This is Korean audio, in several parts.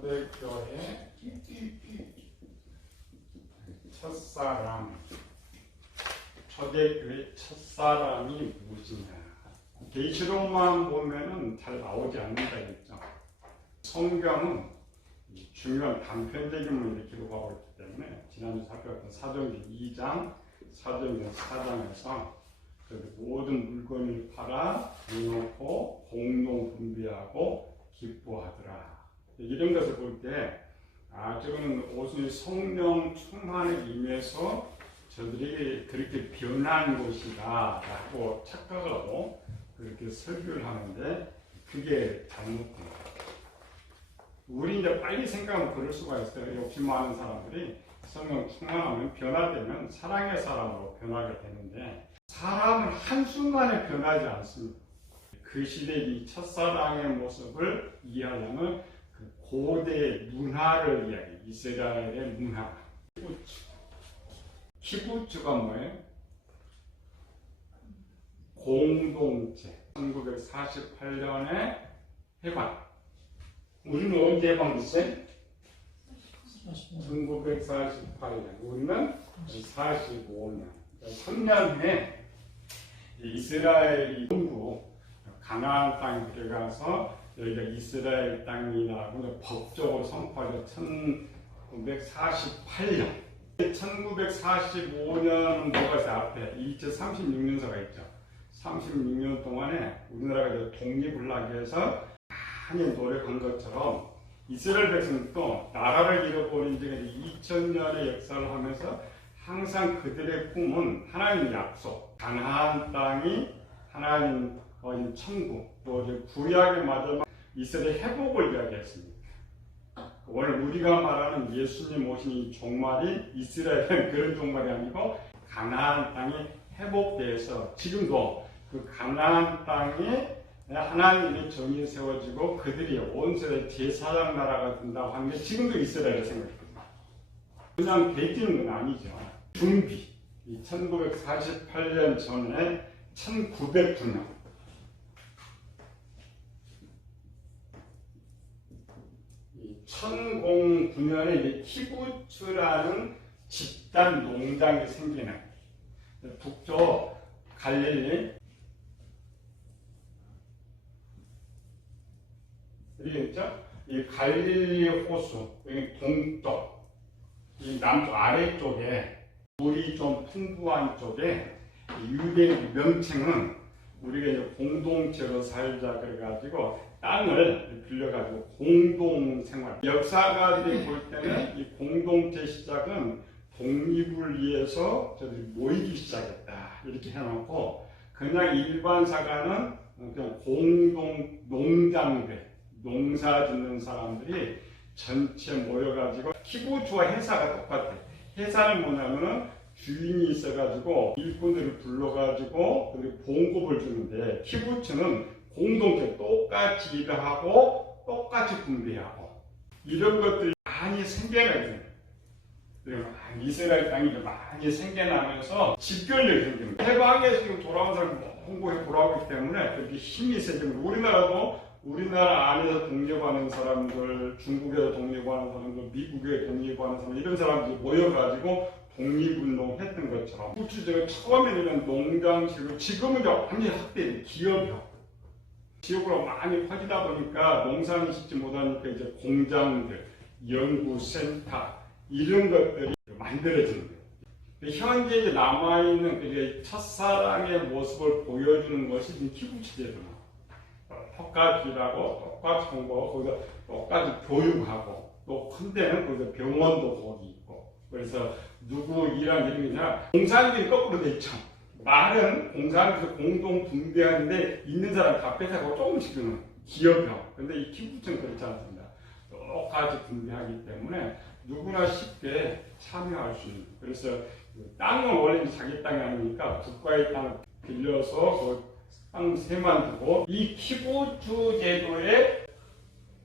초대교회 첫사랑, 초대교회 첫사랑이 무엇이냐? 계시록만 보면은 잘 나오지 않는다겠죠. 성경은 중요한 단편적인문을 기록하고 있기 때문에 지난주 살펴봤던 사도행전 2장, 사도행전 4장에서 모든 물건을 팔아 내놓고 공동 분배하고 기뻐하더라. 이런 것을 볼 때 저는 오순이 성령 충만에 임해서 저들에게 그렇게 변한 것이다 라고 착각을 하고 그렇게 설교를 하는데 그게 잘못된 거예요. 우리 이제 빨리 생각하면 그럴 수가 있어요. 욕심 많은 사람들이 성령 충만하면 변화되면 사랑의 사람으로 변하게 되는데 사람은 한순간에 변하지 않습니다. 그 시대의 이 첫사랑의 모습을 이해하려면 그 고대 문화를 이야기해요. 이스라엘의 문화. 키부츠가 뭐예요? 공동체. 1948년에 해방. 우리는 언제 해방됐어요? 1948년. 우리는 45년. 3년 후에 이스라엘이 전부 가나안 땅에 들어가서 여기가 이스라엘 땅이라고 법적으로 선포하죠. 1948년. 1945년은 뭐가 있어요? 앞에 2036년서가 있죠. 36년 동안에 우리나라가 독립을 하기 위해서 많이 노력한 것처럼 이스라엘 백성도 나라를 잃어버린 지 2000년의 역사를 하면서 항상 그들의 꿈은 하나님 약속, 가나안 땅이 하나님 천국, 또 구약의 마지막 이스라엘 회복을 이야기했습니다. 오늘 우리가 말하는 예수님 오신 이 종말이 이스라엘은 그런 종말이 아니고 가나안 땅이 회복돼서 지금도 그 가나안 땅에 하나님의 정이 세워지고 그들이 온 세상의 제사장 나라가 된다고 하는 게 지금도 이스라엘의 생각입니다. 그냥 되지는 건 아니죠. 준비. 1948년 전에 1909년. 이 1009년에 키부츠라는 집단 농장이 생기는 북쪽 갈릴리 여기 있죠? 이 갈릴리 호수, 여기 동쪽, 이 남쪽 아래쪽에 물이 좀 풍부한 쪽에 유대 명칭은 우리가 이제 공동체로 살자 그래가지고 땅을 빌려가지고 공동생활. 역사가들이 볼 때는 이 공동체 시작은 독립을 위해서 저들이 모이기 시작했다 이렇게 해놓고 그냥 일반사가는 그냥 공동 농장들, 농사 짓는 사람들이 전체 모여가지고 키부츠와 회사가 똑같아요. 회사는 뭐냐면은 주인이 있어가지고 일꾼들을 불러가지고 봉급을 주는데 키부츠는 공동체 똑같이 일을 하고 똑같이 분배하고 이런 것들이 많이 생겨나요. 이스라엘 땅이 많이 생겨나면서 집결력이 생깁니다. 해방에서 지금 돌아온 사람이 홍보에 돌아오기 때문에 그렇게 힘이 세집니다. 우리나라 안에서 독립하는 사람들, 중국에서 독립하는 사람들, 미국에 독립하는 사람들 이런 사람들이 모여가지고 독립운동 했던 것처럼 키부츠가 처음에는 농장식으로 지금은 완전히 확대돼 기업이요. 지역으로 많이 퍼지다 보니까 농사를 짓지 못하니까 이제 공장들, 연구센터 이런 것들이 만들어지는 거예요. 현재 이제 남아있는 그 첫사랑의 모습을 보여주는 것이 키부츠 제도입니다. 똑같이 일하고 똑같이 공부하고 거기서 똑같이 교육하고 또 큰 데는 거기서 병원도 거기 있고 그래서 누구 일하는 이런 게 아니라 공사하는 게 거꾸로 돼 있죠. 말은 공사하면서 공동 분배하는데 있는 사람 다 뺏어가고 조금씩 주는 기업형. 근데 이 키부츠는 그렇지 않습니다. 똑같이 분배하기 때문에 누구나 쉽게 참여할 수 있는. 그래서 땅은 원래 자기 땅이 아니니까 국가의 땅을 빌려서 땅 세만 두고 이 키부츠 제도의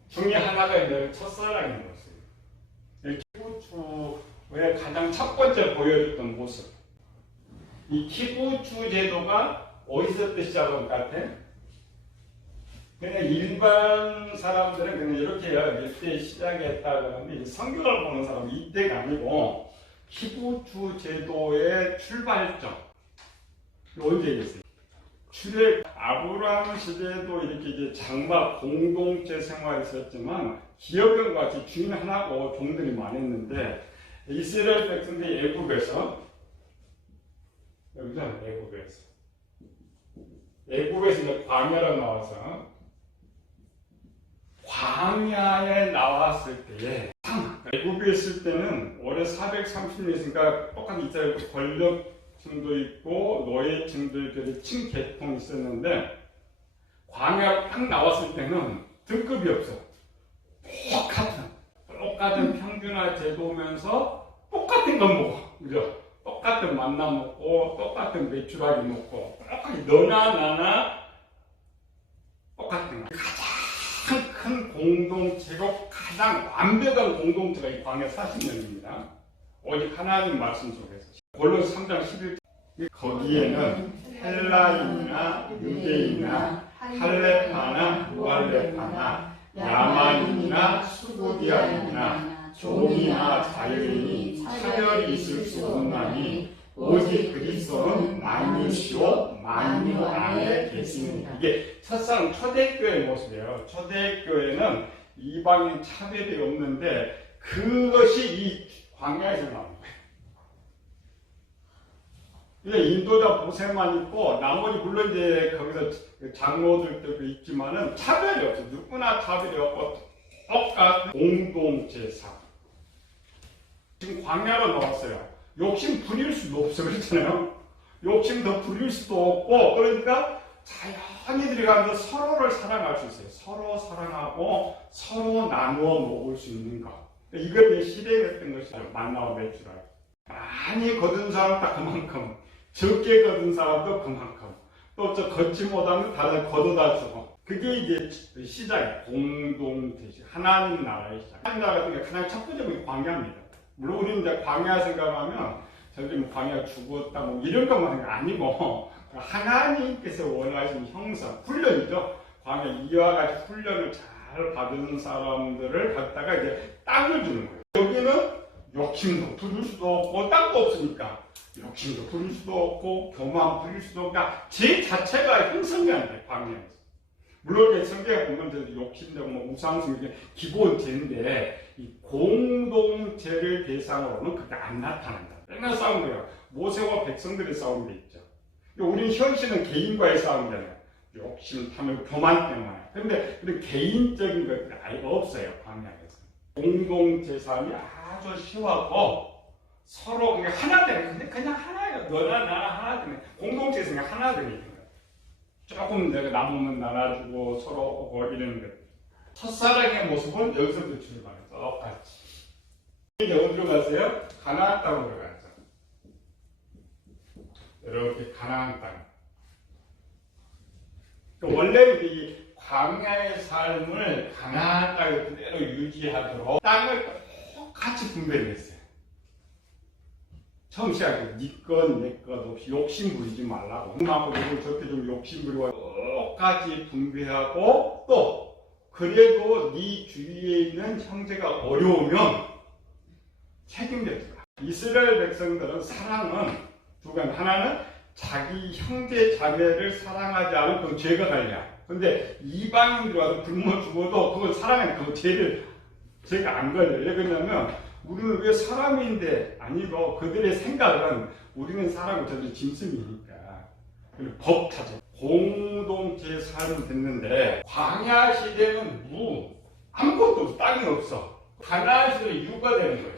중에 하나가 있는 첫사랑인 것이에요. 키부츠의 가장 첫 번째 보여줬던 모습. 이 키부츠 제도가 어디서부터 시작한 것 같아? 그냥 일반 사람들은 그냥 이렇게 해요. 이때 시작했다 그러는데 성경을 보는 사람은 이때가 아니고 히브주 제도의 출발점. 언제겠어요? 출애 아브라함 시대에도 이렇게 이제 장막 공동체 생활이 있었지만 기업과 같이 주인 하나고 종들이 많았는데 이스라엘 백성들이 애굽에서 여기서 애굽에서 이제 광야로 나와서 광야에 나왔을 때에 애굽에 있을 때는 올해 430년이니까 똑같이 이스라엘 권력층도 있고 노예층도 있고 층계통이 있었는데 광야로 딱 나왔을 때는 등급이 없어. 똑같은 평균화 제도면서 똑같은 건 먹어. 그죠? 똑같은 만나 먹고 똑같은 메추라기 먹고 똑같이 너나 나나 똑같은 거. 가장 큰 공동체고 가장 완벽한 공동체가 이 광야 40년입니다. 오직 하나님 말씀 속에서. 골로새 3장 11절 거기에는 헬라인이나 유대인이나 할레파나 무할레파나 야만인이나 수고디아인이나 종이나 자유인이 차별이 있을 수 없나니 오직 그리스도는 만유시오 만유 안에 계시느니라. 이게 첫상 초대교회 모습이에요. 초대교회는 이방인 차별이 없는데 그것이 이 광야에서 나오는 거예요. 인도자 보세만 있고 나머지 물론 이제 거기서 장로들도 있지만은 차별이 없어. 누구나 차별이 없고 똑같은 공동체사. 지금 광야로 나왔어요. 욕심 부릴 수도 없어. 그렇잖아요. 욕심 더 부릴 수도 없고 그러니까 자연히 들어가면서 서로를 사랑할 수 있어요. 서로 사랑하고 서로 나누어 먹을 수 있는 것. 이걸 실행했던 것이죠. 만나와 메추라기. 많이 거둔 사람도 그만큼 적게 거둔 사람도 그만큼 또 저 걷지 못하면 다들 걷어다 주고 그게 이제 시작이에요. 공동체 하나님 나라의 시작. 하나님 나라 같은 게 가장 첫 번째 는 광야입니다. 물론 우리는 이제 광야 생각하면 저기 뭐 광야 죽었다 뭐 이런 것만 생각 아니고 하나님께서 원하시는 형상 훈련이죠. 광야 이와 같이 훈련을 잘 받은 사람들을 갖다가 이제 땅을 주는 거예요. 여기는 욕심도 부릴 수도 없고 땅도 없으니까 욕심도 부릴 수도 없고 교만 부릴 수도 없고 제 자체가 형성이 안 돼요. 광야에서. 물론 성경에 보면 욕심되고 뭐 우상숭 이게 기본제인데 이 공동체를 대상으로는 그게 안 나타난다. 맨날 싸우는 거예요. 모세와 백성들의 싸움이 있죠. 우리는 현실은 개인과의 싸움이잖아요. 욕심, 탐욕, 교만 때문에. 그런데 그런 개인적인 것들이 아예 없어요. 광야에서. 공동체 싸움이 아주 쉬워하고 서로 그냥 하나 되는 그냥 하나예요. 너나 나나 하나 되는 공동체에서 그냥 하나 되는 거예요. 조금 내가 남으면 나눠주고 서로 오고 이러는 것. 첫사랑의 모습은 여기서부터 출발해요. 똑같이. 이제 어디로 가세요? 가나안 땅으로 가죠. 이렇게 가나안 땅. 원래 이 광야의 삶을 가나안 땅에 그대로 유지하도록 땅을 똑같이 분배를 했어요. 처음 시작해 네 것, 내 것 없이 욕심 부리지 말라고. 나무 이걸 저렇게 좀 욕심 부리고 똑같이 분배하고 또 그래도 네 주위에 있는 형제가 어려우면 책임져주라. 이스라엘 백성들은 사랑은 두 가지. 하나는 자기 형제 자매를 사랑하지 않으면 그건 죄가 달려. 근데 이방인들 와서 굶어 죽어도 그건 사랑하는 그건 죄가 안 걸려요. 왜 그러냐면 우리는 왜 사람인데 아니고 그들의 생각은 우리는 사람은 저들 짐승이니까 법타죠. 공동체 삶을 됐는데 광야 시대는 아무것도 없어. 땅이 없어. 가나안 시대는 유가 되는 거예요.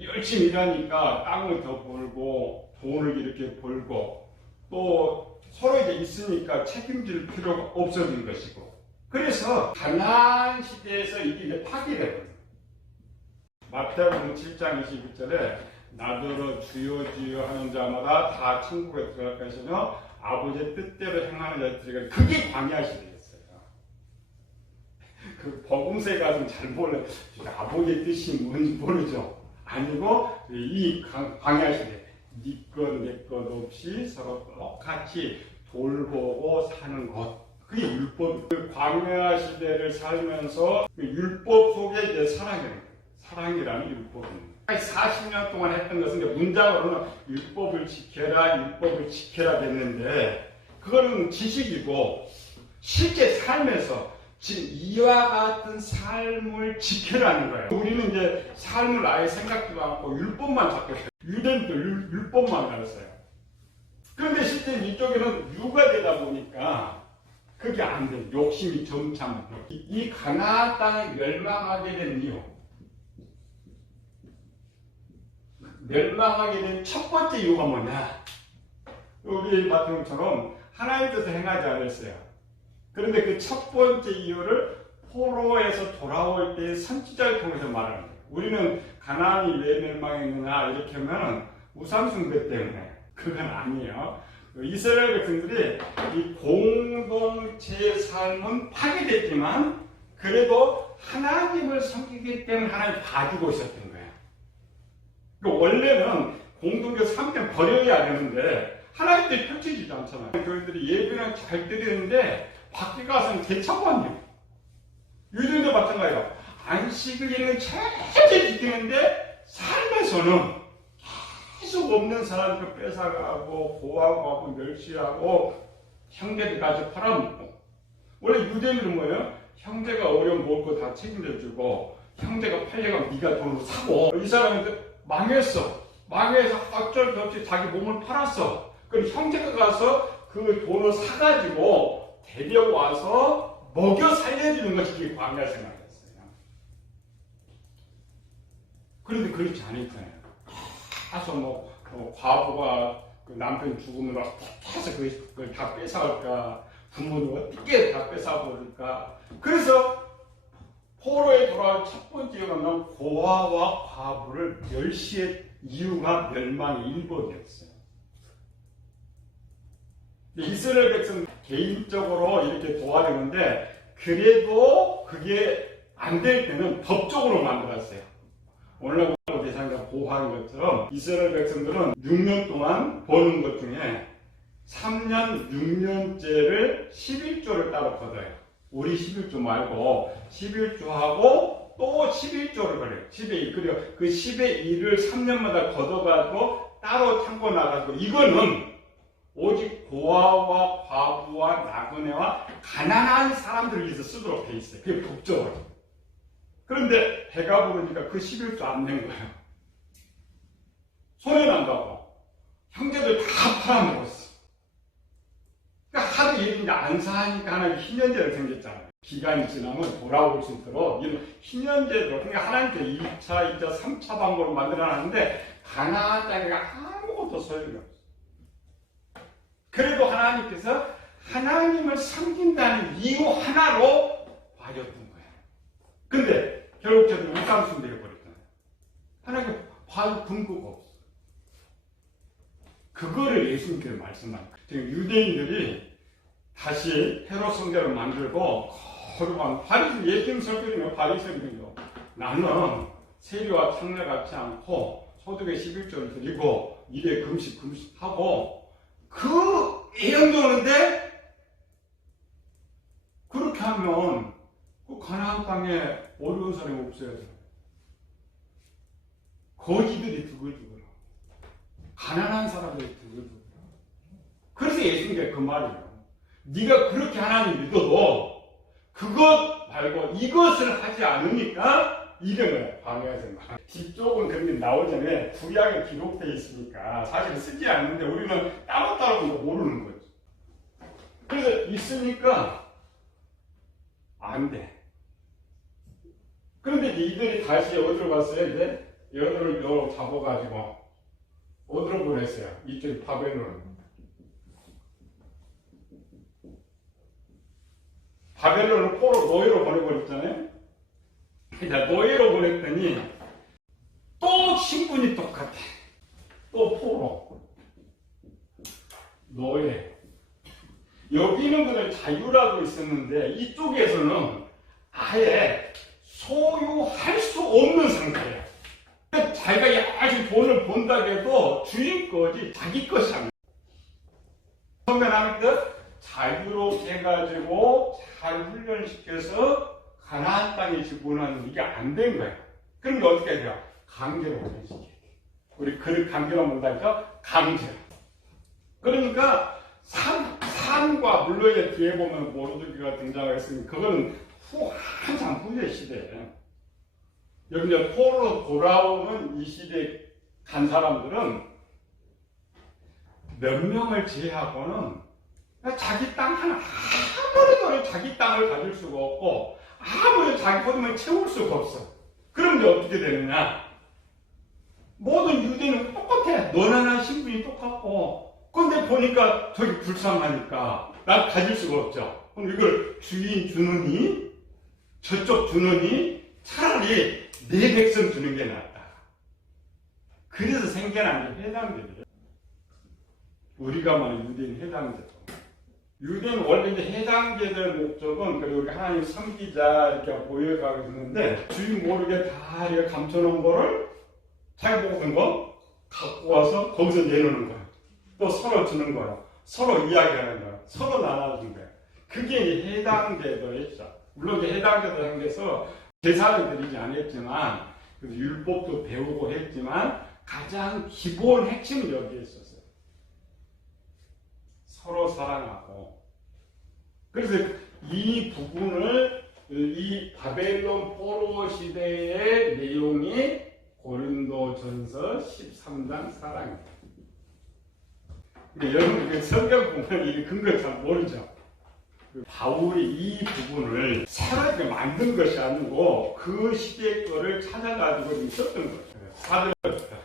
열심히 일하니까 땅을 더 벌고 돈을 이렇게 벌고 또 서로 이제 있으니까 책임질 필요가 없어진 것이고 그래서 가나안 시대에서 이게 파괴되거든요. 마태복음 7장 21절에 나더러 주여 주여 하는 자마다 다 천국에 들어갈 것이며 아버지의 뜻대로 행하는 자들이 그게 광야 시대였어요. 그 복음서에 가서 잘 몰라요. 아버지의 뜻이 뭔지 모르죠. 아니고 이 광야 시대 네 것 내 것 없이 서로 똑같이 돌보고 사는 것. 그게 율법. 그 광야 시대를 살면서 그 율법 속에 이제 사랑이라는 율법입니다. 40년 동안 했던 것은 이제 문장으로는 율법을 지켜라 됐는데, 그거는 지식이고, 실제 삶에서 지금 이와 같은 삶을 지켜라는 거예요. 우리는 이제 삶을 아예 생각지도 않고 율법만 잡고 있어요. 유대인들 율법만 가르쳐요. 그런데 실제 이쪽에는 유가 되다 보니까 그게 안 돼. 욕심이 점참. 이 가나안 땅에 멸망하게 된 이유. 멸망하게 된 첫 번째 이유가 뭐냐? 우리 같은 것처럼 하나님께서 행하지 않았어요. 그런데 그 첫 번째 이유를 포로에서 돌아올 때 선지자를 통해서 말하는 거예요. 우리는 가나안이 왜 멸망했느냐 이렇게 하면 우상숭배 때문에. 그건 아니에요. 이스라엘 백성들이 이 공동체의 삶은 파괴됐지만 그래도 하나님을 섬기기 때문에 하나님이 봐주고 있었던 거예요. 그러니까 원래는 공동체 삶을 버려야 되는데 하나님께 펼쳐지지 않잖아요. 교회들이 예배는 잘 드리는데 밖에 가서는 개척원이에요. 유대인도 마찬가지예요. 안식을 얘는 철저히 지키는데 삶에서는 계속 없는 사람들 뺏어가고 고하고 멸시하고 형제들까지 팔아먹고. 원래 유대인들은 뭐예요? 형제가 어려움 먹을 거 다 책임져주고 형제가 팔려가면 네가 돈으로 사고. 이 사람한테 망했어. 망해서 어쩔 수 없이 자기 몸을 팔았어. 그럼 형제가 가서 그 돈을 사가지고 데려와서 먹여 살려주는 것이 그게 광야 생활이었어요. 그런데 그렇지 않았잖아요. 가서 과부가 그 남편 죽으면 어떻게 해서 그걸 다 뺏어갈까? 부모는 어떻게 다 뺏어버릴까? 그래서 포로에 돌아올 첫 번째 이유가 고아와 과부를 멸시의 이유가 멸망의 1번이었어요. 이스라엘 백성 개인적으로 이렇게 도와주는데 그래도 그게 안 될 때는 법적으로 만들었어요. 오늘날 대상자 보호하는 것처럼 이스라엘 백성들은 6년 동안 버는 것 중에 3년, 6년째를 11조를 따로 걷어요. 우리 11조 말고 11조하고 또 11조를 걸려요. 10의 1. 그리고 그 10의 1을 3년마다 걷어가지고 따로 창고 나가지고 이거는 오직 고아와 과부와 나그네와 가난한 사람들을 위해서 쓰도록 돼 있어요. 그게 법적으로. 그런데 배가 부르니까 그 11조 안 낸 거예요. 손해난다고. 형제들 다 팔아먹었어. 그러니까 하도 얘기인데 안 사니까 하나님 희년제를 생겼잖아요. 기간이 지나면 돌아올 수 있도록 이런 희년제로. 그러니까 하나님께 1차, 2차, 3차 방법을 만들어놨는데 가나안 땅에 아무것도 소용이 없어. 그래도 하나님께서 하나님을 섬긴다는 이유 하나로 봐줬던 거예요. 근데 결국 저는 우상숭 되어버렸잖아요. 하나님 봐도 근거가 없어. 그거를 예수님께서 말씀하는 거예요. 지금 유대인들이 다시 헤롯 성전을 만들고 거룩한 바리새인 예수님 설교는 바리새인이요. 나는 세리와 창례 같지 않고 소득의 11조를 드리고 일에 금식하고 그 애용도 오는데 그렇게 하면 그 가나안 땅에 어려운 사람이 없어야 돼. 거지들이 두글두글. 가난한 사람들이 두글두글. 그래서 예수님께서 그 말이에요. 네가 그렇게 하나님 믿어도 그것 말고 이것을 하지 않으니까 이름을 광야의 생각. 뒤쪽은 그런 게 나오자면 구약에 기록되어 있으니까 사실 쓰지 않는데 우리는 따로따로 모르는 거죠. 그래서 있으니까 안 돼. 그런데 이들이 다시 어디로 갔어요? 이제 여들을 잡아가지고 어디로 보냈어요? 이쪽 바벨론. 바벨론을 포로 노예로 보내버렸잖아요. 노예로 보냈더니 또 신분이 똑같아. 또 포로. 노예. 여기는 그냥 자유라고 있었는데 이쪽에서는 아예 소유할 수 없는 상태예요. 자기가 아직 돈을 번다고 해도 주인 거지 자기 것이 아니에요. 처음에 나올 때 자유롭게 해가지고 잘 훈련시켜서 가나안 땅에 집어넣는 이게 안 된 거예요. 그러니까 어떻게 해야 돼요? 강제로 훈련시켜야 돼요. 우리 그를 강제로 못하니까 강제로. 그러니까 산과 물론 이제 뒤에 보면 모르드기가 등장했으니 그거는 한참 후의 시대예요. 여기 이제 포로로 돌아오는 이 시대에 간 사람들은 몇 명을 제외하고는 자기 땅 하나 아무리 자기 땅을 가질 수가 없고 아무리 자기 것만 채울 수가 없어. 그럼 이제 어떻게 되느냐? 모든 유대는 똑같아. 너나나 신분이 똑같고. 근데 보니까 저기 불쌍하니까 난 가질 수가 없죠. 그럼 이걸 주인 주느니 저쪽 주느니 차라리 내 백성 주는 게 낫다. 그래서 생겨난 게 해당제들이에요. 우리가 말하는 유대인 해당제도. 유대인 원래 이제 해당제들 목적은 그리고 우리 하나님 섬기자 이렇게 보여가고 있는데 주인 모르게 다 이렇게 감춰놓은 거를 자기 먹은 거 갖고 와서 거기서 내놓는 거예요. 또 서로 주는 거예요. 서로 이야기하는 거예요. 서로 나눠주는 거예요. 그게 이제 해당제도였죠. 물론 이제 해당제도 행해서 제사를 드리지 않았지만 율법도 배우고 했지만 가장 기본 핵심은 여기에 있었어요. 서로 사랑하고. 그래서 이 부분을 이 바벨론 포로 시대의 내용이 고린도전서 13장 사랑입니다. 여러분 성경 보면 이 근거 잘 모르죠. 바울이 이 부분을 새롭게 만든 것이 아니고 그 시대 거를 찾아가지고 있었던 거예요. 4절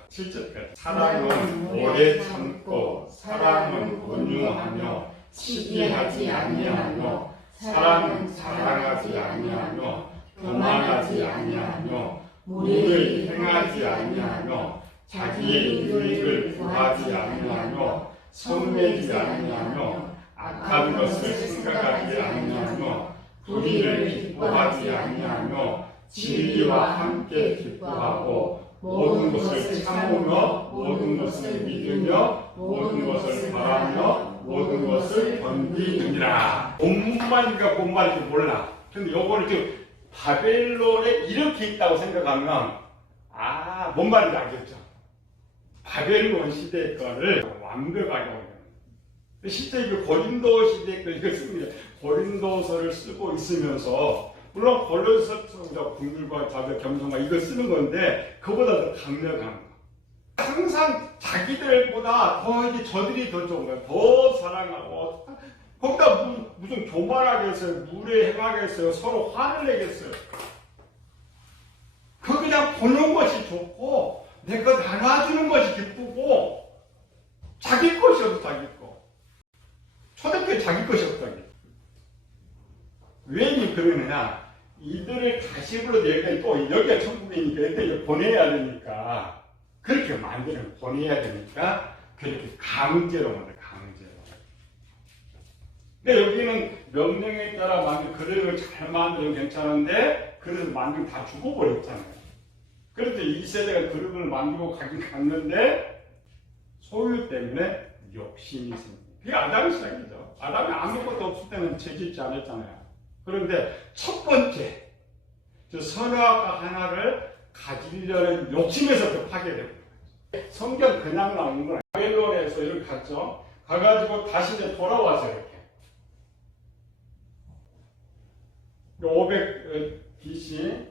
7절까지 사랑은 오래 참고 사랑은 온유하며 시기하지 아니하며 사랑은 자랑하지 아니하며 교만하지 아니하며 물을 행하지 아니하며 자기의 유익을 구하지 아니하며 성내지 아니하며 악한 것을 생각하지 아니하며 불의를 기뻐하지 아니하며 진리와 함께 기뻐하고 모든 것을 참으며 모든 것을 믿으며 모든 것을 바라며 모든 것을 견디느니라. 본문만이니까 본말인지 몰라. 근데 요거를 지금 바벨론에 이렇게 있다고 생각하면 뭔 말인지 알겠죠? 바벨론 시대 거를 완벽하게 오는. 실제 그 고린도 시대 거 이거 씁니다. 고린도서를 쓰고 있으면서 물론 고린도서 국률과 자비 겸손과 이거 쓰는 건데 그보다 더 강력한 거. 항상 자기들보다 더 이제 저들이 더 좋은 거야. 더 사랑하고 거기다 무슨 교만하겠어요. 물에 행하겠어요. 서로 화를 내겠어요. 그 그냥 보는 것이 좋고 내 것 나눠주는 것이 기쁘고 자기 것이 없어 자기 거. 초대교회 자기 것이 없다니. 왜 그러느냐? 이들을 다시 불러 여기가 천국이니까 이들 보내야 되니까 그렇게 만드는 보내야 되니까 그렇게 강제로 만들 강제로. 근데 여기는 명령에 따라 만든 그릇을 잘 만들면 괜찮은데 그릇을 만들면 다 죽어버렸잖아요. 그래서 2세대가 그릇을 만들고 가긴 갔는데 소유 때문에 욕심이 생깁니다. 그게 아담의 시작이죠. 아담이 아무것도 없을 때는 죄짓지 않았잖아요. 그런데 첫 번째 저 선악과 하나를 가지려는 욕심에서 파괴되는 거예요. 성경 그냥 나오는 건 바벨론에서 이렇게 갔죠. 가가지고 다시 이제 돌아와서 이렇게 500 BC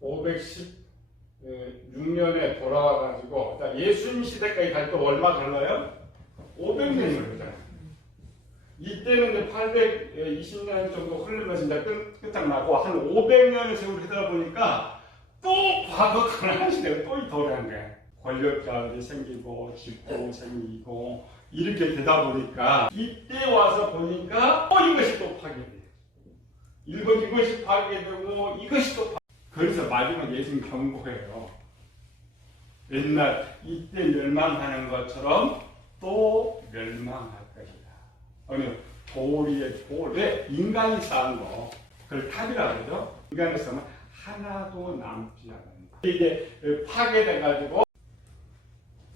516년에 돌아와가지고 예수님 시대까지 갈 때 얼마 걸려요? 500년이 걸리잖아요. 이때는 820년 정도 흐르면서 이제 끝장나고 한 500년의 세월이 되다 보니까 또 과거 가나안 시대가 또 돌아간 거예요. 권력자들이 생기고 집도 생기고 이렇게 되다 보니까 이때 와서 보니까 이것이 또 파괴돼요. 이것이 파괴되고 이것이 또 파괴돼요. 그래서 마지막 예수님 경고해요. 옛날 이때 멸망하는 것처럼 또 멸망할 것이다. 어느 도리의 돌에 인간이 쌓은 거 그걸 탑이라고 그러죠. 인간이 쌓으면 하나도 남지 않는다. 이게 파괴돼가지고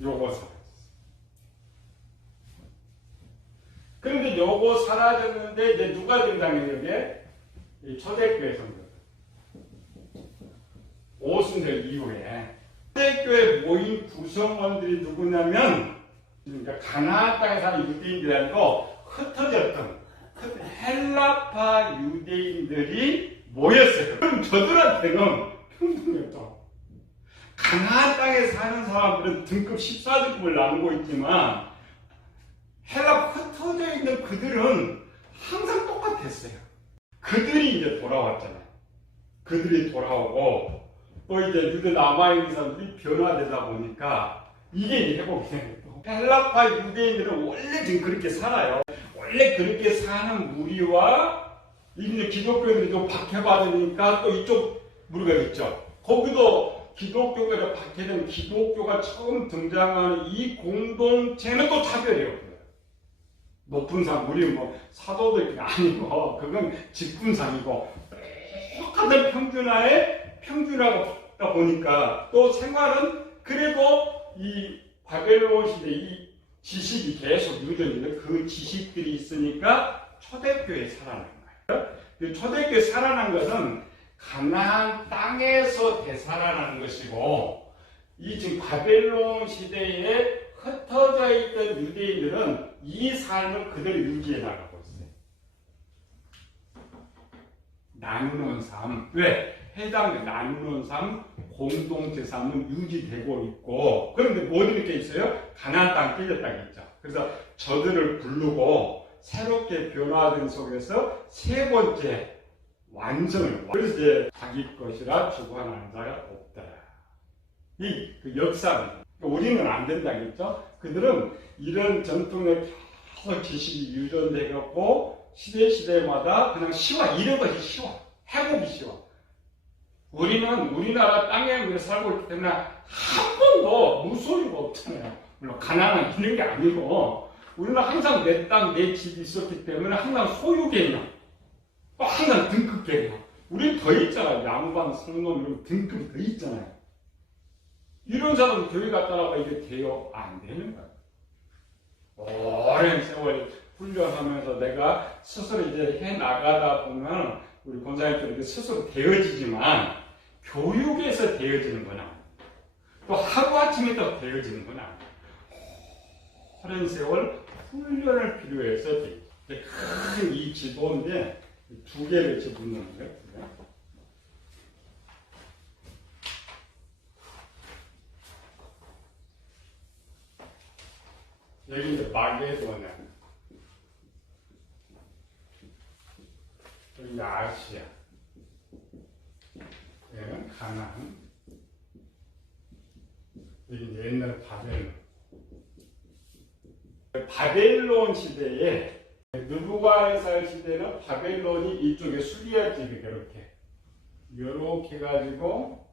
요것을 그런데 요거 사라졌는데 이제 누가 등장해요? 이게 이 초대교회 성도. 오순절 이후에 초대교회 모인 구성원들이 누구냐면 그러니까 가나안 땅에 사는 유대인들이 아니고 흩어졌던 헬라파 유대인들이 모였어요. 그럼 저들한테는 평등이었죠. 가나안 땅에 사는 사람들은 등급 14등급을 나누고 있지만 헬라 흩어져 있는 그들은 항상 똑같았어요. 그들이 이제 돌아왔잖아요. 그들이 돌아오고 또 이제 유대 남아있는 사람들이 변화되다 보니까 이게 이제 회복이 되는 거예요. 헬라파 유대인들은 원래 지금 그렇게 살아요. 원래 그렇게 사는 무리와 이제 기독교인들이 좀 박해받으니까 또 이쪽 무리가 있죠. 거기도 기독교가 박해된 기독교가 처음 등장하는 이 공동체는 또 차별이에요. 높은 상, 우리 뭐 사도들 아니고 그건 직분상이고 똑같은 평준화에 평준화가 보니까 또 생활은 그래도 이 바벨론 시대 이 지식이 계속 유전인데 그 지식들이 있으니까 초대교회에 살아난 거예요. 그 초대교회에 살아난 것은 가나안 땅에서 되살아나는 것이고 이 지금 바벨론 시대에 흩어져 있던 유대인들은 이 삶을 그대로 유지해 나가고 있어요. 나누는 삶. 왜? 해당 나누는 삶, 공동체 삶은 유지되고 있고 그런데 뭐 이렇게 있어요? 가나안 땅 끌렸다고 했죠. 그래서 저들을 부르고 새롭게 변화된 속에서 세 번째 완성을. 그래서 이제 자기 것이라 주관하는 자가 없다. 이 그 역사는 우리는 안 된다고 했죠. 그들은 이런 전통에 계속 지식이 유전되고 시대마다 그냥 쉬워. 이런 것이 쉬워. 회복이 쉬워. 우리는 우리나라 땅에 살고 있기 때문에 한 번도 무소유가 없잖아요. 물론 가난한 이런 게 아니고 우리는 항상 내 땅, 내 집이 있었기 때문에 항상 소유 개념, 또 항상 등급 개념. 우리는 더 있잖아요. 양반, 성놈 이런 등급이 더 있잖아요. 이런 사람은 교회 갔다 나가 이게 돼요? 안 되는 거예요. 오랜 세월 훈련하면서 내가 스스로 이제 해 나가다 보면 우리 권사님들에게 스스로 되어지지만 교육에서 되어지는 건 아니에요. 또 하루아침에 또 되어지는 건 아니에요. 오랜 세월 훈련을 필요해서 큰 이 지도인데 두 개를 집어넣는 거예요. 여기 이제 마게도냐, 여기 아시아, 여기는 가나안, 여기 이제 옛날 바벨론. 바벨론 시대에 느부갓네살 시대는 바벨론이 이쪽에 수리아 지역에 이렇게 해가지고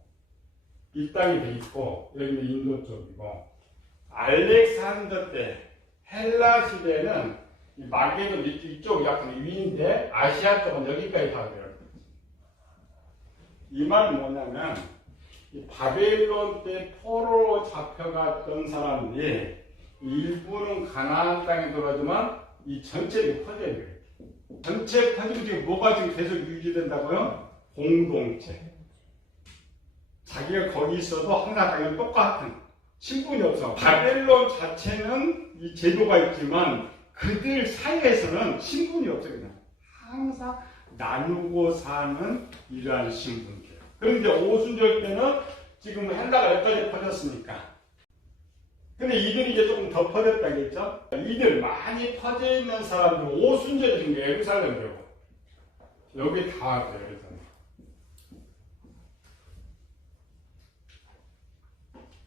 이 땅이 돼 있고 여기는 인도 쪽이고 알렉산더 때 헬라 시대는 이 마게돈 이쪽 약간 위인데 아시아 쪽은 여기까지 다 돼요. 이 말은 뭐냐면 이 바벨론 때 포로로 잡혀갔던 사람들이 일부는 가나안 땅에 들어가지만 이 전체를 퍼져야 돼요. 전체 퍼지면 지금 뭐가 지금 계속 유지된다고요? 공동체. 자기가 거기 있어도 항상 자기는 똑같은 신분이 없어. 바벨론 자체는 이 제도가 있지만 그들 사이에서는 신분이 없어요. 그냥 항상 나누고 사는 이러한 신분이에요. 그런데 오순절 때는 지금 헬라가 여기까지 퍼졌으니까. 근데 이들이 이제 조금 더 퍼졌다겠죠? 이들 많이 퍼져 있는 사람들 오순절에 지금 예루살렘이고 여기 다 왔어요. 예루살렘.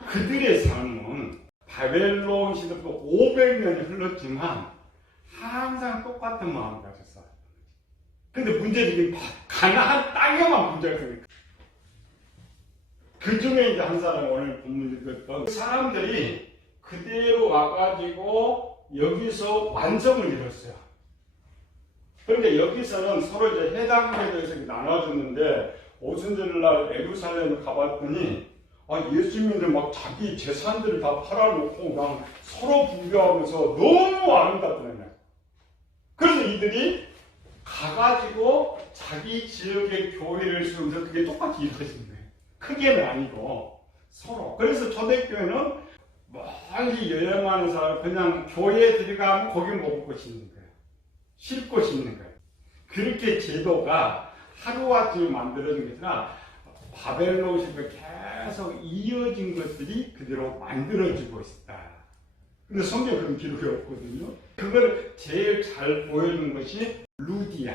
그들의 삶은 바벨론 시대부터 500년이 흘렀지만 항상 똑같은 마음을 가졌어요. 근데 문제는 지금 가나안 땅에만 문제가 생겨요. 그 중에 이제 한 사람 오늘 본문 읽었던 사람들이 그대로 와가지고 여기서 완성을 이뤘어요. 그런데 여기서는 서로 이제 해당에 대해서 나눠주는데 오순절날 예루살렘을 가봤더니 예수님들 막 자기 재산들을 다 팔아놓고 그냥 서로 분배하면서 너무 아름답더라고요. 그래서 이들이 가가지고 자기 지역의 교회를 세우면서 그게 똑같이 이루어진 거예요. 크게는 아니고 서로. 그래서 초대교회는 멀리 여행하는 사람 그냥 교회에 들어가면 거기 먹을 것이 있는 거예요. 쉴 곳이 있는 거예요. 그렇게 제도가 하루아침에 만들어진 게 아니라 바벨론 시대에 계속 이어진 것들이 그대로 만들어지고 있다. 근데 성경에 그런 기록이 없거든요. 그걸 제일 잘 보여주는 것이 루디아.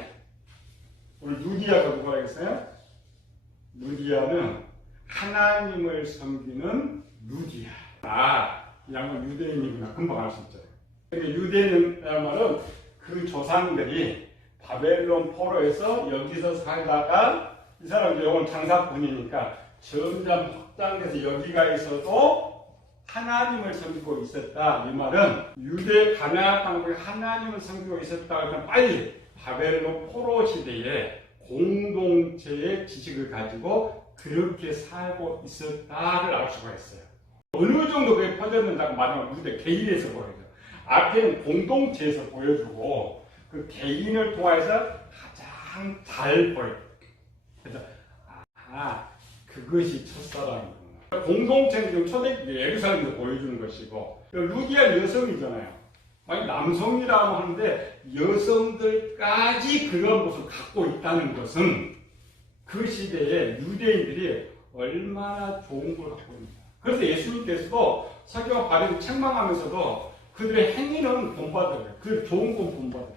우리 루디아가 누가 알겠어요? 루디아는 하나님을 섬기는 루디아. 이 양반 유대인이구나. 금방 알 수 있죠. 그러니까 유대인이라는 말은 그 조상들이 바벨론 포로에서 여기서 살다가 이 사람들 영은 장사꾼이니까 점점 확장돼서 여기가 있어도 하나님을 섬기고 있었다. 이 말은 유대 가나안 땅에 하나님을 섬기고 있었다. 그러면 빨리 바벨론 포로 시대에 공동체의 지식을 가지고 그렇게 살고 있었다를 알 수가 있어요. 어느 정도 그게 퍼졌는다고 말하면 우리가 개인에서 보여요. 앞에는 공동체에서 보여주고 그 개인을 통해서 가장 잘 보여요. 그래서 그것이 첫사랑이구나. 공동체는 지금 초대교회 예루살렘에서 보여주는 것이고 루디아 여성이잖아요. 아니 남성이라고 하는데 여성들까지 그런 것을 갖고 있다는 것은 그 시대에 유대인들이 얼마나 좋은 걸 갖고 있는가. 그래서 예수님께서도 설교와 바리새인을 책망하면서도 그들의 행위는 본받으래요. 그 좋은 건 본받으래요.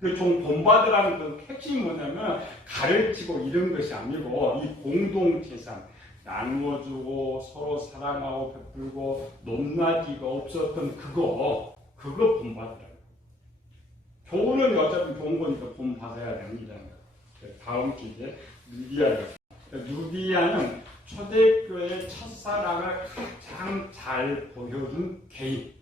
그 본받으라는 그 핵심이 뭐냐면 가르치고 이런 것이 아니고 이 공동체상 나누어주고 서로 사랑하고 베풀고 높낮이가 없었던 그거 본받으라고. 교훈은 어차피 좋은 거니까 본받아야 되는 일이라는 거예요. 다음 주에 루디아예요. 루디아는 초대교회의 첫사랑을 가장 잘 보여준 개인.